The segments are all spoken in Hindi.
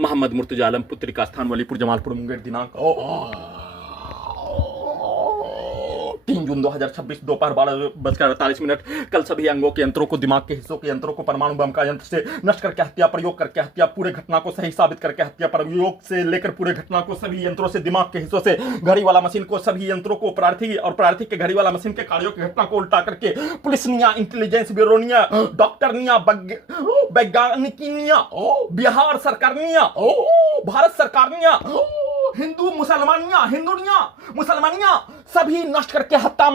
मोहम्मद मुर्तजा आलम पुत्री का स्थान वलीपुर जमालपुर मुंगेर दिनांक 3 जून 2026 दोपहर 12:48। कल सभी अंगों के यंत्रों को, दिमाग के हिस्सों के यंत्रों को परमाणु बम का यंत्र से नष्ट करके हत्या, प्रयोग करके हत्या, पूरे घटना को सही साबित करके हत्या, प्रयोग से लेकर पूरे घटना को सभी यंत्रों से, दिमाग के हिस्सों से, घड़ी वाला मशीन को, सभी यंत्रों को, प्रार्थी और प्रार्थी के घड़ी वाला मशीन के कार्यों की घटना को उल्टा करके पुलिसनिया, इंटेलिजेंस ब्यूरोनिया, डॉक्टरनिया, वैज्ञानिकिनिया, बिहार सरकारनिया, भारत सरकारनिया, हिंदू मुसलमानिया, हिंदुनिया मुसलमानिया सभी नष्ट करके हत्या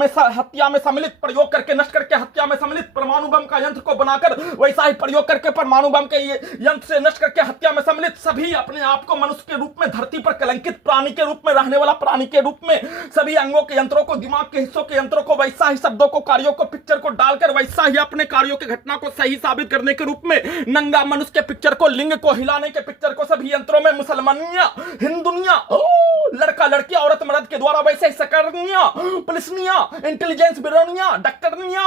में सम्मिलित, प्रयोग करके नष्ट करके हत्या में सम्मिलित, परमाणु बम का यंत्र को बनाकर वैसा ही प्रयोग करके परमाणु बम के यंत्र से नष्ट करके हत्या में सम्मिलित, सभी अपने आप को मनुष्य के रूप में, धरती पर कलंकित प्राणी के रूप में, रहने वाला प्राणी के रूप में, सभी अंगों के यंत्रों को, दिमाग के हिस्सों के यंत्रों को, वैसा ही शब्दों को, कार्यों को, पिक्चर को डालकर वैसा ही अपने कार्यों की घटना को सही साबित करने के रूप में, नंगा मनुष्य के पिक्चर को, लिंग को हिलाने के पिक्चर को सभी यंत्रों में, मुसलमानिया, हिंदुनिया, लड़का लड़की, औरत मर्द के द्वारा वैसे ही सकरनिया, पुलिसनिया, इंटेलिजेंस ब्यूरोनिया, डॉक्टरनिया,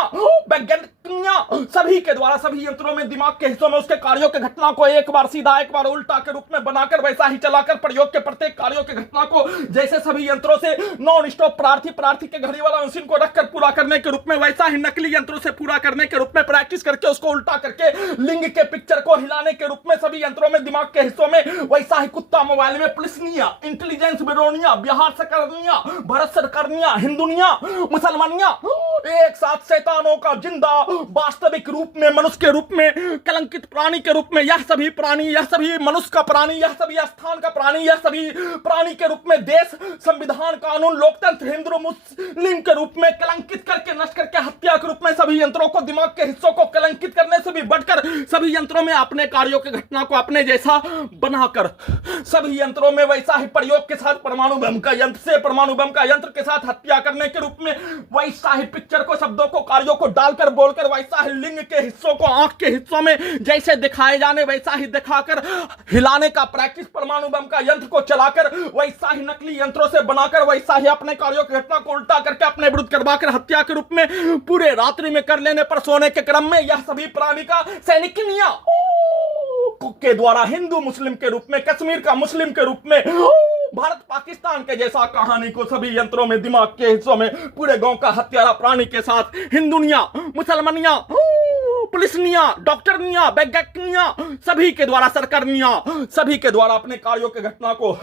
वैज्ञानिकनिया सभी के द्वारा सभी यंत्रों में, दिमाग के हिस्सों में उसके कार्यों की घटना को एक बार सीधा एक बार उल्टा के रूप में बनाकर वैसा ही चलाकर प्रयोग के प्रत्येक कार्यों की घटना को जैसे सभी यंत्रों से नॉन स्टॉप प्रार्थी के घड़ी वाला मशीन को रखकर पूरा करने के रूप में, वैसा ही नकली यंत्रों से पूरा करने के रूप में प्रैक्टिस करके उसको उल्टा करके लिंग के पिक्चर को हिलाने के रूप में सभी यंत्रों में, दिमाग के हिस्सों में, वैसा ही कुत्ता मोबाइल में, पुलिसनिया, इंटेलिजेंस ब्यूरोनिया, बिहार सरकारनिया, भारत सरकारनिया, हिंदुनिया मुसलमानिया एक साथ शैतानों का जिंदा वास्तविक रूप में, मनुष्य के रूप में, कलंकित प्राणी के रूप में, यह सभी प्राणी, यह सभी मनुष्य का प्राणी, यह सभी स्थान का प्राणी, यह सभी प्राणी के रूप में देश, संविधान, कानून, लोकतंत्र, हिंदू मुस्लिम के रूप में कलंकित करके, नष्ट करके हत्या के रूप में सभी यंत्रों को, दिमाग के हिस्सों को कलंकित करने से भी बढ़कर सभी यंत्रों में अपने कार्यों की घटना को अपने जैसा बनाकर सभी यंत्रों में वैसा ही प्रयोग के साथ परमाणु बम का यंत्र से, परमाणु बम का यंत्र के साथ हत्या करने के रूप में वैसा ही पिक्चर को, शब्दों को, कार्यों को डालकर बोलकर वैसा ही लिंग के हिस्सों को, आंख के हिस्सों में जैसे दिखाए जाने वैसा ही दिखाकर हिलाने का प्रैक्टिस, परमाणु बम का यंत्र को चलाकर वैसा ही नकली यंत्रों से बनाकर वैसा ही अपने कार्यों की घटना को उल्टा करके अपने विरुद्ध करवाकर हत्या के रूप में पूरे रात्रि में कर लेने पर सोने के क्रम में यह सभी प्राणी का सैनिकनिया के द्वारा हिंदू मुस्लिम के रूप में, कश्मीर का मुस्लिम के रूप में, भारत पाकिस्तान के जैसा कहानी को सभी यंत्रों में, दिमाग के हिस्सों में, पूरे गांव का हत्यारा प्राणी के साथ हिंदुनिया, मुसलमानिया, पुलिसनिया, डॉक्टरनिया, वैज्ञानिकनिया सभी के द्वारा, सरकारनिया सभी के द्वारा अपने कार्यों की घटना को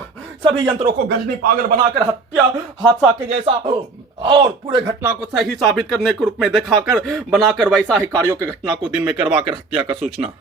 सभी यंत्रों को गजनी पागल बनाकर हत्या हादसा के जैसा और पूरे घटना को सही साबित करने के रूप में दिखाकर बनाकर वैसा ही कार्यों की घटना को दिन में करवाकर हत्या का सूचना